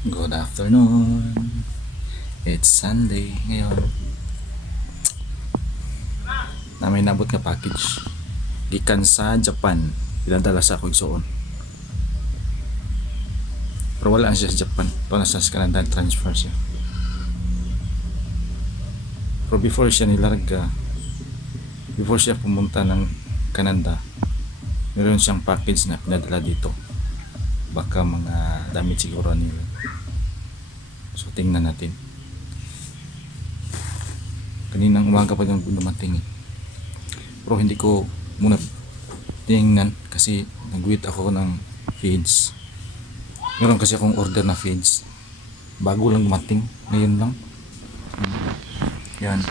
Good afternoon. It's Sunday ngayon. Na may nabot nga package. Gikan sa Japan. Pinadala sa akong igsuon. Pero wala siya sa Japan. Ito nasa Canada, transfer siya. Pero before siya nilarga, before siya pumunta ng Canada, meron siyang package na pinadala dito. Baka mga damit siguro nila. So tingnan natin. Kaninang umaga pa yung dumating eh. Pero hindi ko muna tingnan kasi nag-wait ako ng feeds. Meron kasi akong order na feeds. Bago lang dumating. Ngayon lang. Yan.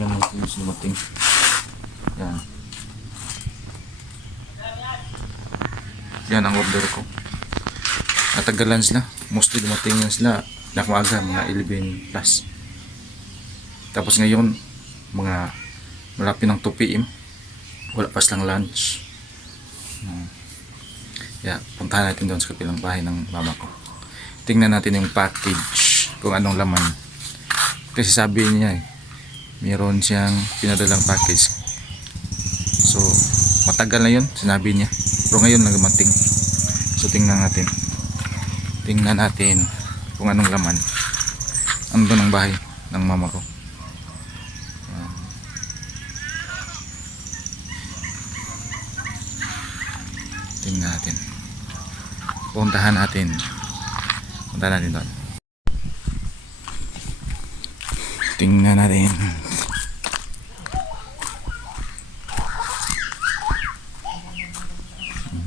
Yan ang feeds dumating. Yan. Yan ang order ko. Natagalan sila. Mostly dumating yan sila na maaga, mga 11 plus. Tapos ngayon, mga malapit ng 2 PM. Wala pa silang lunch. Yeah, puntahan natin doon sa kapilang bahay ng mama ko. Tingnan natin yung package, kung anong laman. Kasi sabi niya meron siyang pinadalang package. So, matagal na yun, sinabi niya. Pero ngayon lang dumating. So, tingnan natin. Tingnan natin kung anong laman. Ano doon ang bahay ng mama ko. Tingnan natin. Puntahan natin. Puntahan natin doon. Tingnan natin.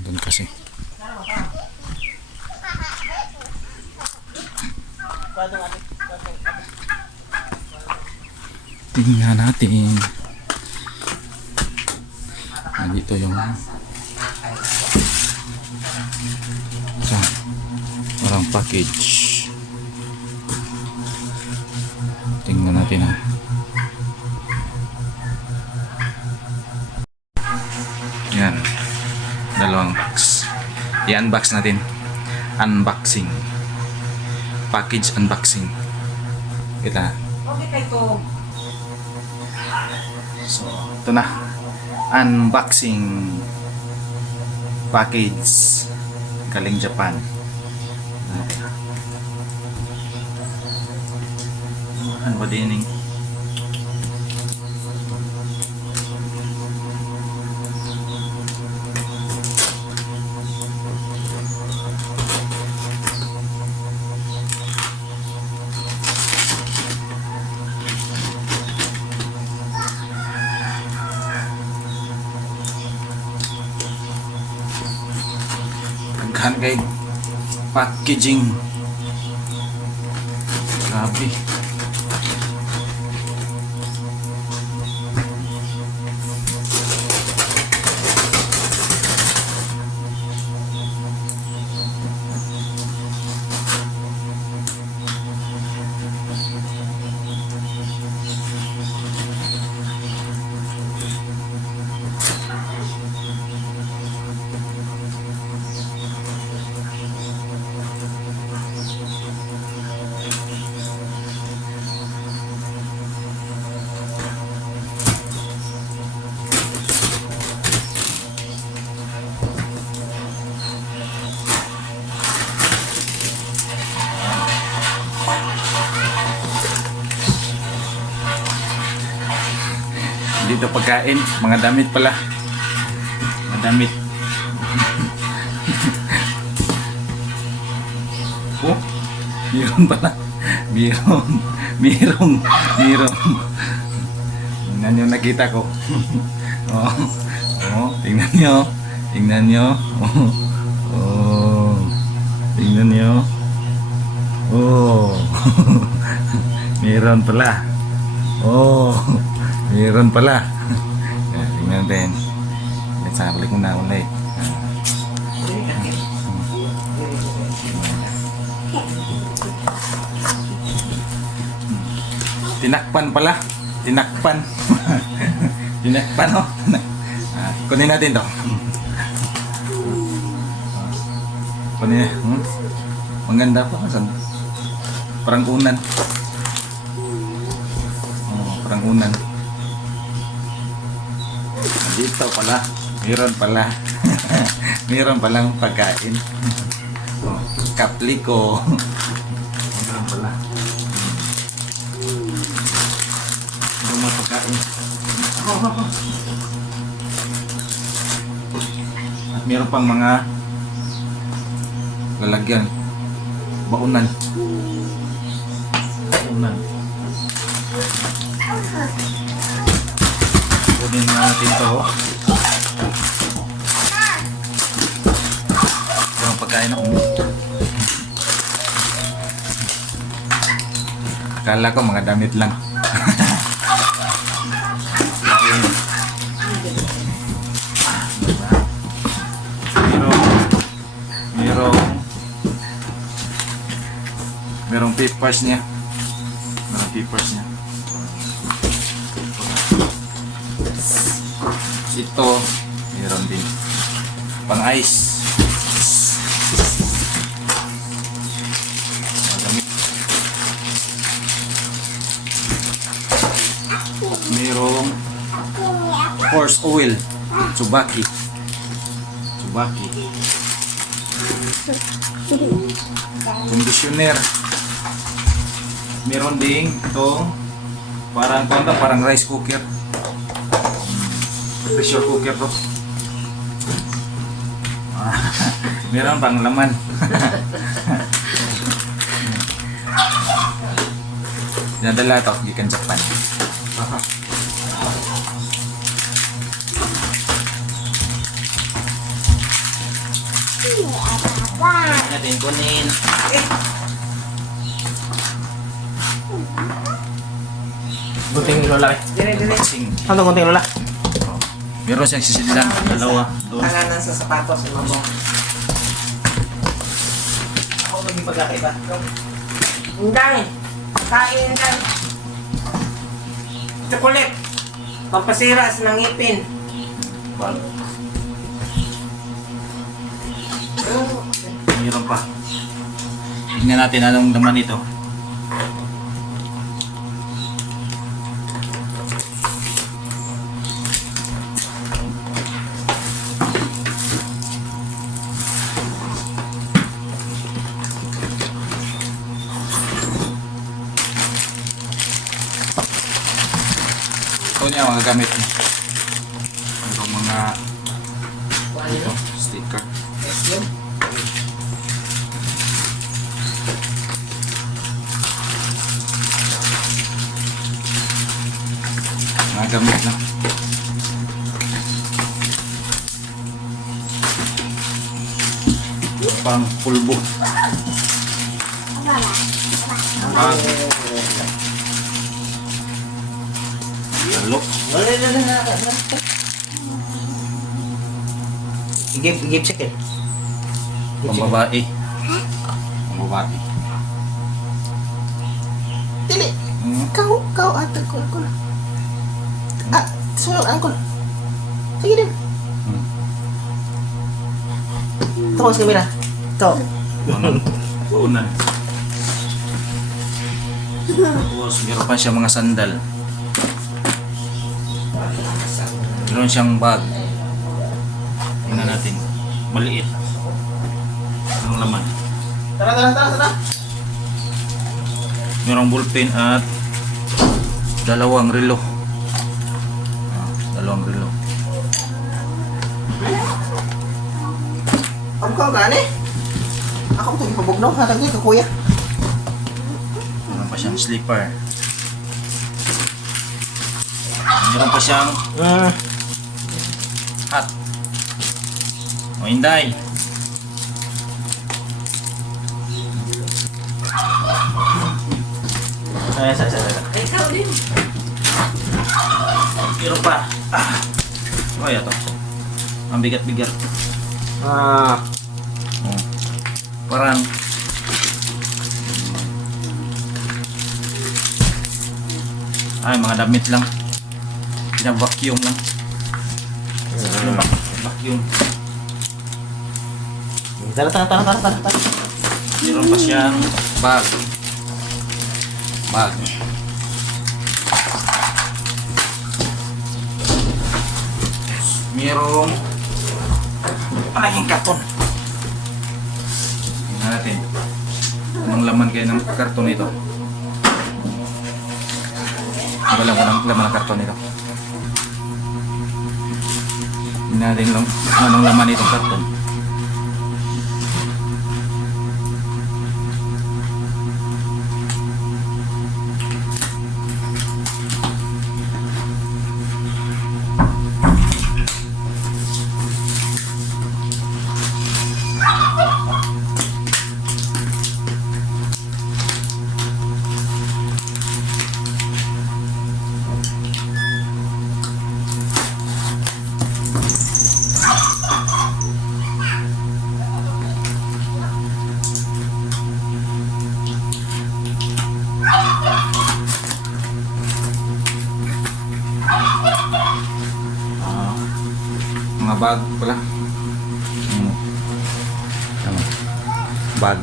Doon kasi. Tingnan natin. Nandito yung parang package. Tingnan natin ha. Yan. Dalawang box. I-unbox natin. Unboxing. Package unboxing. Kita. So, ito na. Unboxing package galing Japan. Ano ba din? Pagkaan guide packaging. Grabe. Dito pagkain, mga damit pala. Mga damit. Oh, meron pala. Meron. Tingnan nyo, nakita ko. Tingnan nyo. Tingnan nyo. Tingnan nyo. Meron pala. Meron pala. Tingnan natin. Sa balik mo na ulit. Tinakpan pala. Tinakpan. Tinakpan oh. Kunin natin to. Kunin. Maganda pa kasi. Parang unan. Oh, parang unan. Dito pala. Meron pala. Meron palang pagkain. Oh, kapliko. Meron pala. Meron mga pagkain. At meron pang mga lalagyan. Baunan. Baunan. Kunin natin to. Yung pagkain ako. Akala ko mga damit lang. Merong papers niya. Merong papers niya. Ito, meron din. Pang ice. Magamit. Merong horse oil. Tsubaki. Tsubaki. Conditioner. Meron ding itong parang rice cooker. Pressure cooker to. Meron pang laman. Dinadala to gikan Japan. Natin kunin. Gunting lola. Boxing. Ano gunting lola? Meron siyang sisilan. Dalawa. Doon. Tanganan sa sapatos. Ako maging pagkakaiba. Hindi. Kain ka. Chocolate. Pampasira ng ngipin. Meron pa. Tignan natin anong laman ito. Ito niya mga gamit niya. Merong mga ito, sticker. Mga gamit na. Pang pulbo. Pang alok. Igip sakit. Pambabae. Pambabae. Dili. Kau atag ko. Ah, sunod angkol. Sige din. Tungos kamera. Ito. Unan. Tapos meron pa siya mga sandal. Meron siyang bag. Tingnan natin. Maliit. Anong laman? Tara. Merong ballpen at dalawang relo. Dalawang relo. Ang kau gani? Ako mo pabugnaw hatag ni kuya. Meron pa siyang slipper. Meron pa siyang hat. O Inday. Sa. Ikaw din. Meron pa. Oh, ito. Ang bigat-bigat. Ah, Oh. Parang mga damit lang. Pina-vacuum lang. Vacuum. tara. Meron Meron pa siyang bag. Bag. Merong malaking karton. Tingnan natin. Anong laman kaya ng karton nito? Wala ko ng laman ng karton nito. Tingnan natin lang anong laman nitong karton. Mga bag pala. Ano? Bag.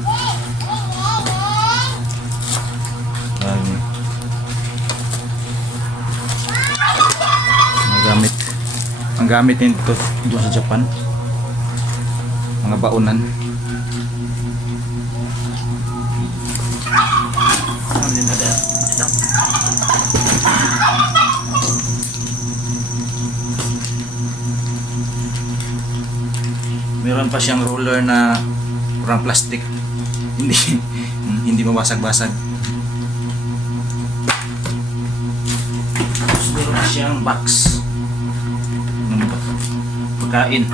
Mga gamit. Ang gamit nito doon sa Japan. Mga baunan. Ano din na dyan? Meron pa siyang roller na parang plastic. Hindi mabasag-basag. Tapos meron pa siyang box ng pagkain.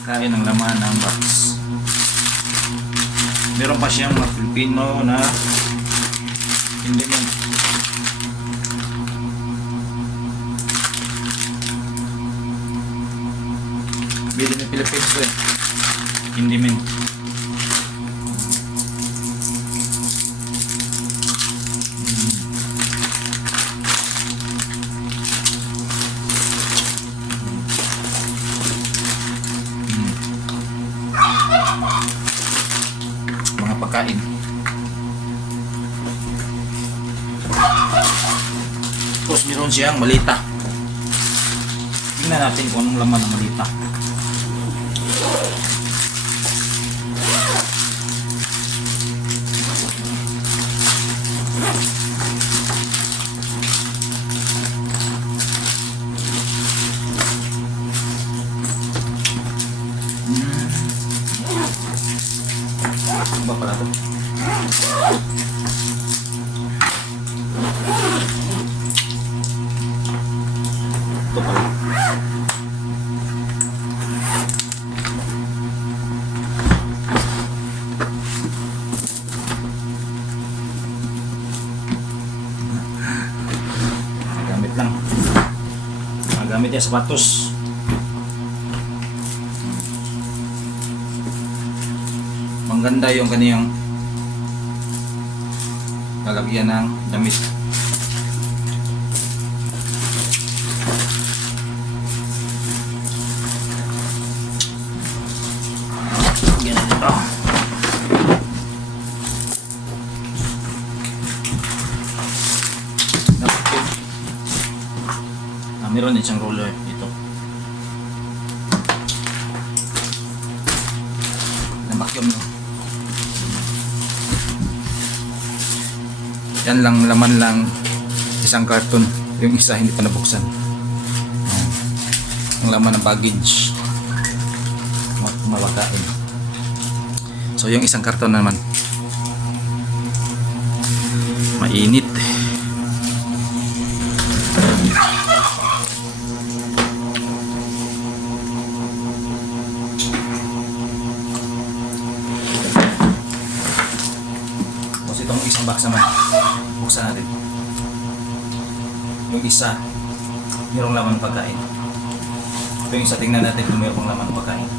Pagkain ang laman ng box. Meron pa siyang mga Filipino na hindi man bili ng Philippines ko eh. Hindi men. Mga pagkain. Tapos meron siyang malita. Tingnan natin kung anong laman ng malita. Ano ba pala ito? Ito pala. Gamit lang. Gamit niya sapatos. Maganda yung kaniyang lalagyan ng damit. Ganyan ito. Meron din siyang roller dito. Na-vacuum no. Yan lang, laman lang isang karton. Yung isa hindi pa nabuksan. Ang laman ng baggage. Mawakain. So yung isang karton naman mainit. Tapos itong isang box naman buksan natin. Yung isa mayroong laman ng pagkain. Ito yung isa, tingnan natin kung mayroong laman ng pagkain.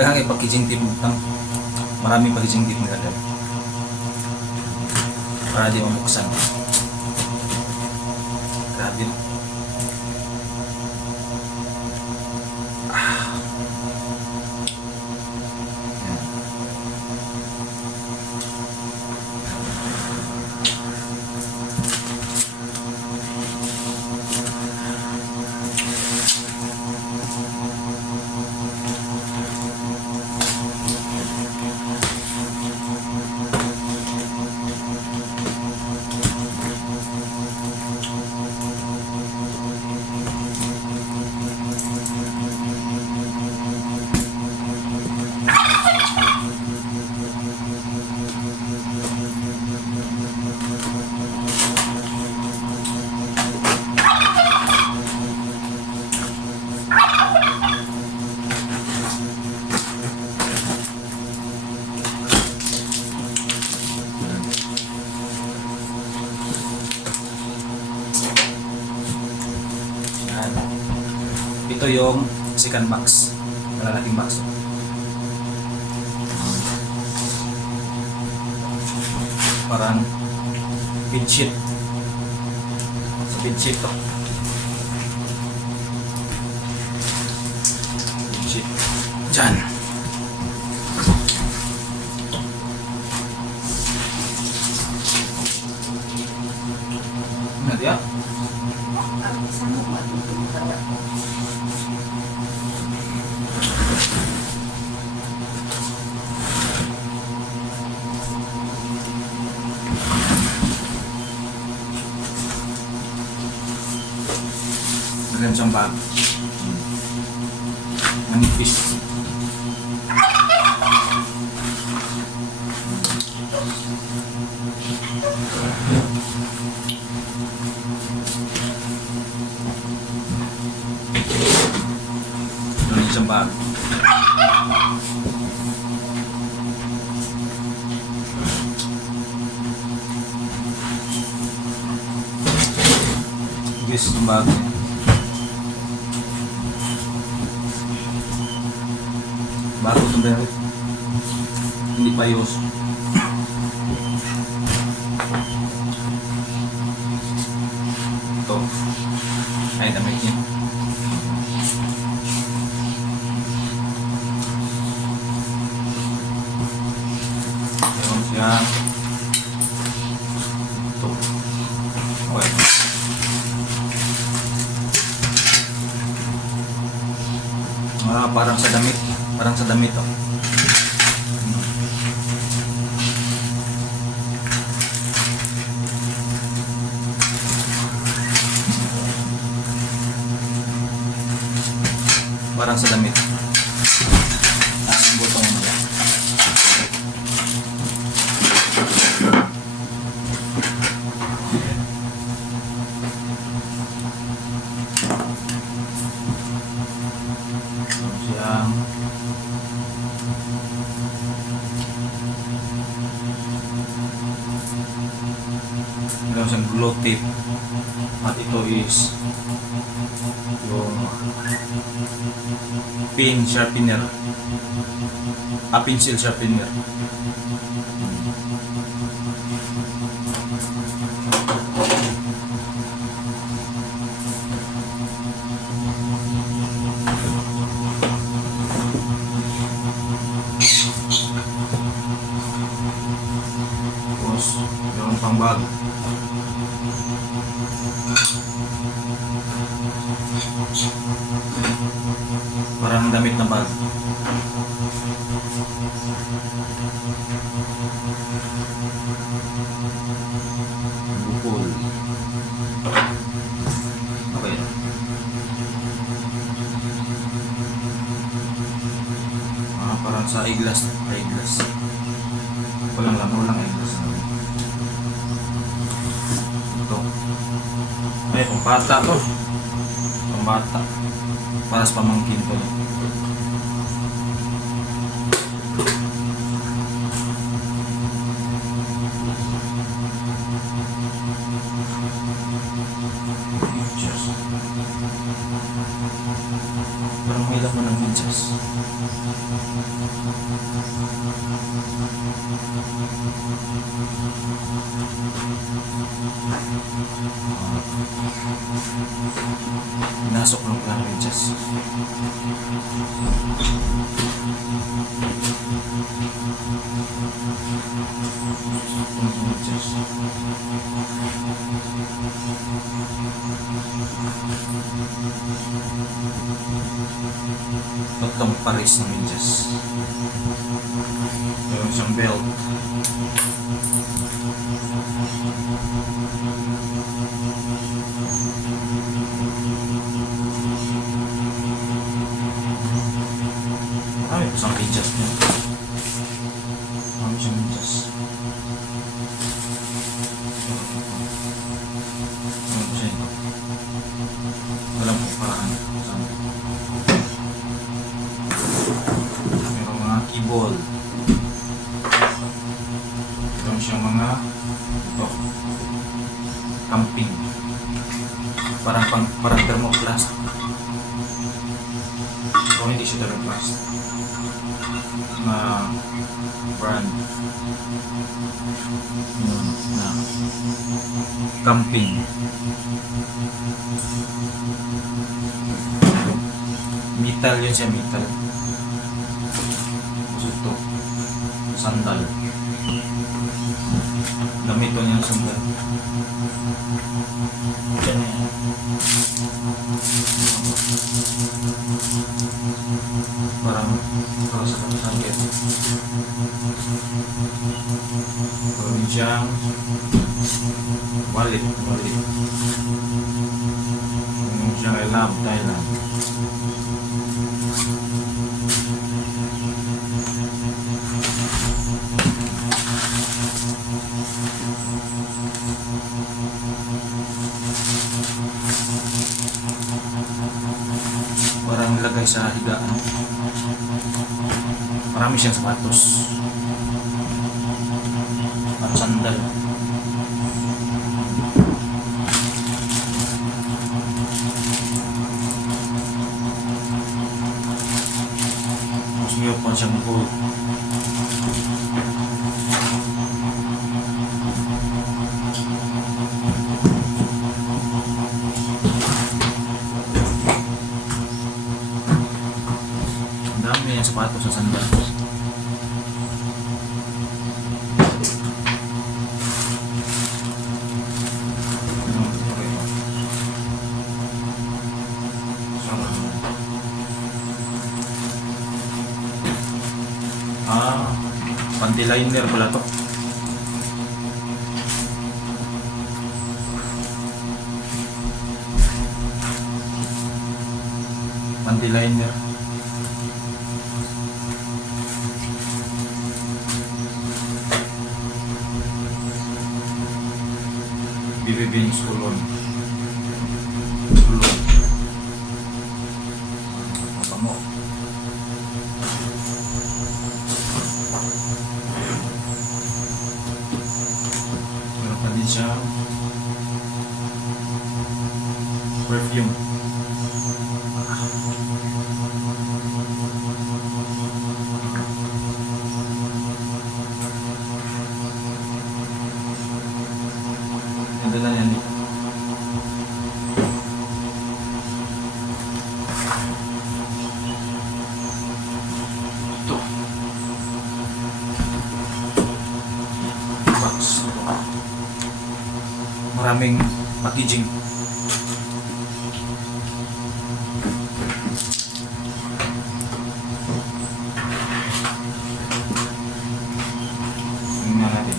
Daghang packaging tape mo tang. Maraming packaging tape na dala. Para di mamuksan. Grabe. Yan. Ito yung second box. Malalaking box. Parang bedsheet. Sa bedsheet to. Bedsheet. Diyan. Ano dia? Meron siyang bag. Manipis. Meron siyang bag. This is bag. Bago itong belt. Hindi pa yus. Ito. Ay, damit niya. Meron siya. Ito. Okay. Parang sa damit. Parang sa damit oh. Parang sa damit. Taas ang butong nila. Siyang meron siyang glow tape at ito is yung pin sharpener, pencil sharpener. Tapos meron pang bag. Parang damit na bag. Bukol. Okay. Parang sa eyeglass. Eyeglass. Walang eyeglass. Ito. Ay, pambata to. Pambata. Para sa pamangkin to. Parang may laman ng medyas. Tatlong pares ng medyas. Meron siyang belt. Marami pa siyang medyas niya. Marami siyang medyas. Ano po siya ito? Walang po paraan. Merong mga keyboard. Meron siyang mga ito, camping. Parang thermoplast. So hindi siya thermoplast. Na brand. Yun, na camping. Metal yun siya, metal. Tapos ito, sandal. Gamit ko niyang sandal. Yan yan. Parang sa sakit. Gawin siyang wallet. Gawin siyang I love Thailand. Parang lagay sa higaan. Marami siyang sapatos. Parang sandal. Tapos meron pa siyang gold. Ang dami niyang sapatos sa sandal. Panty liner pala to. Panty liner. BB Kulon. Kulon. Apa mo? Meron pa din siya perfume. Nadala niya dito. Ito. Box. Maraming packaging. Tingnan natin.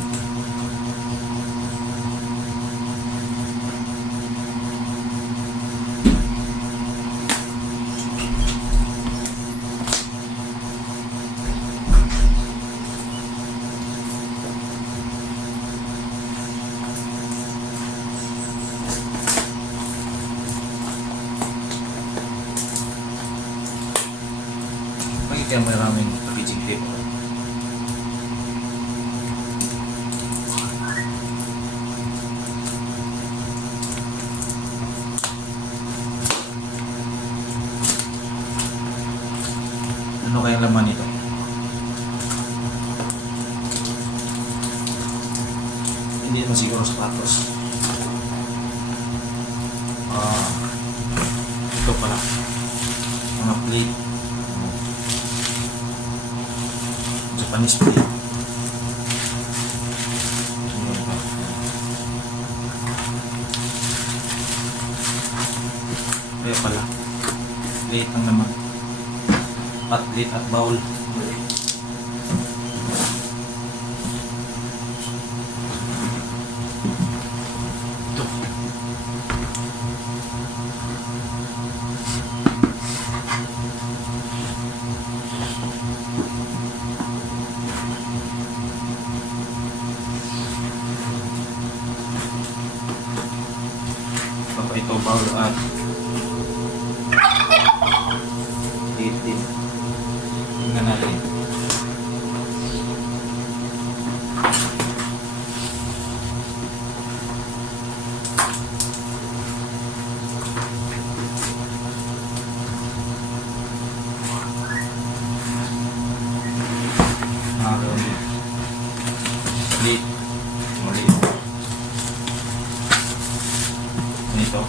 Bakit kaya maraming packaging tape? Ano kayang laman nito? Hindi naman siguro sapatos. Ito pala. Mga plate. Japanese plate. Kaya pala. Plate ang naman. At plate at bowl. Ito. Papa ito bowl at plate din. Tingnan natin. Plate. Maliit. Ganito.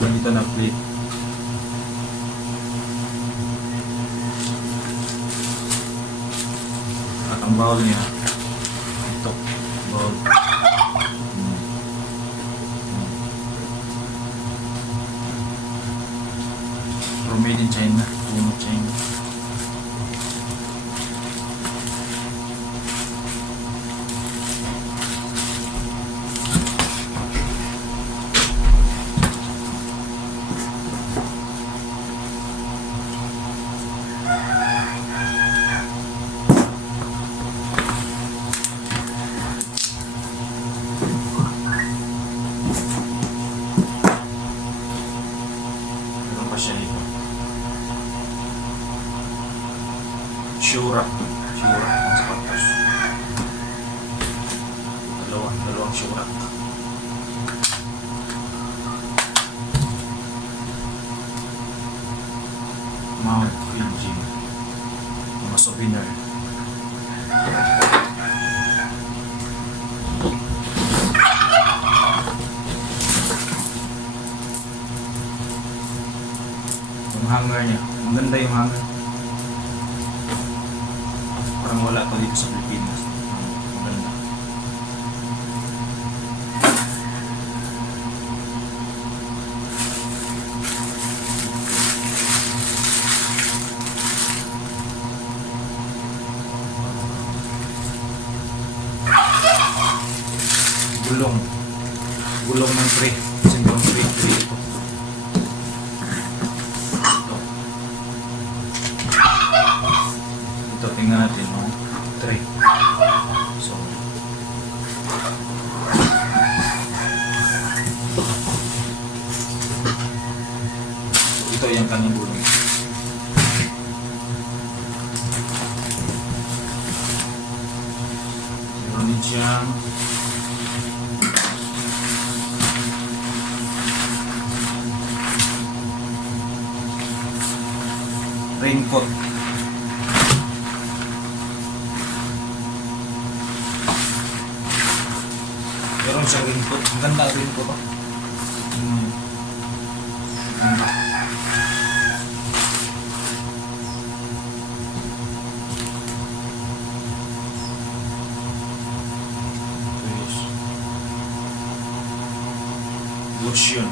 Ganito na plate. At ang bowl niya, ito. Bowl. From made in China. Puno China. Meron pa siya dito. Shura. Shura. Ang sapatos. Dalawang shura. Mount Fuji. Mga souvenir. Yung hanger niya. Ang ganda yung hanger. Parang wala pa dito sa Pilipinas. Ang ganda. Gulong. Gulong ng tray. Simbang tray. Ito. Ito, tingnan natin, no? Tray. So, ito yung kanyang gulong. Meron din siyang raincoat. Meron siyang raincoat. Ang ganda ang raincoat. Oh. Ganda. Yes. Lotion.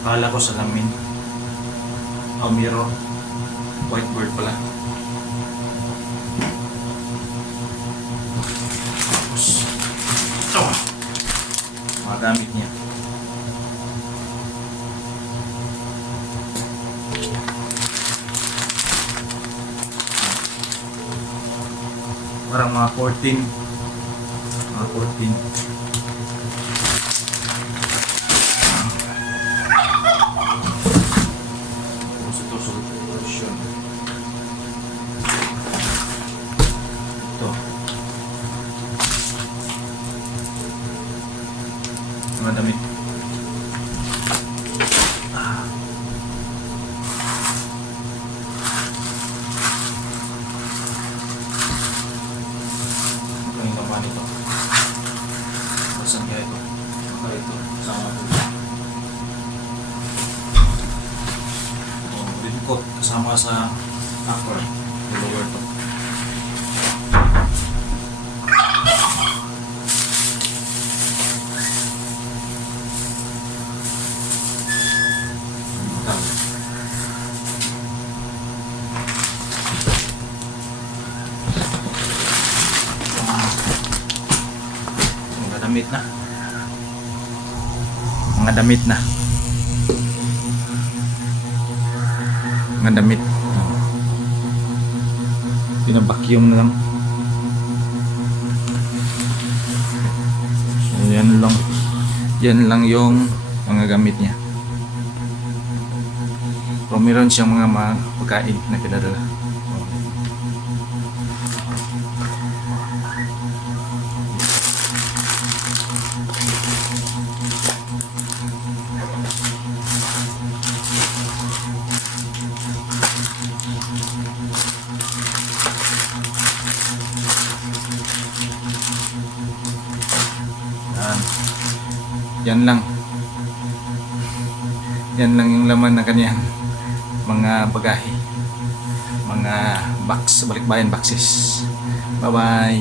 Akala ko salamin. Oh, mirror. Whiteboard pala. Tapos, ito. Mga gamit niya. Parang mga 14. Mga 14. Mga damit. Kasama po. Lingkot kasama sa actor. Follower to. Mga damit na. Mga damit na. Mga damit. Pinabakyum na lang. So, yan lang. Yan lang yung mga gamit niya. Pero meron siyang mga pagkain na pinadala. Yan lang. Yan lang yung laman ng kanyang mga bagahe. Mga box, balikbayan boxes. Bye-bye.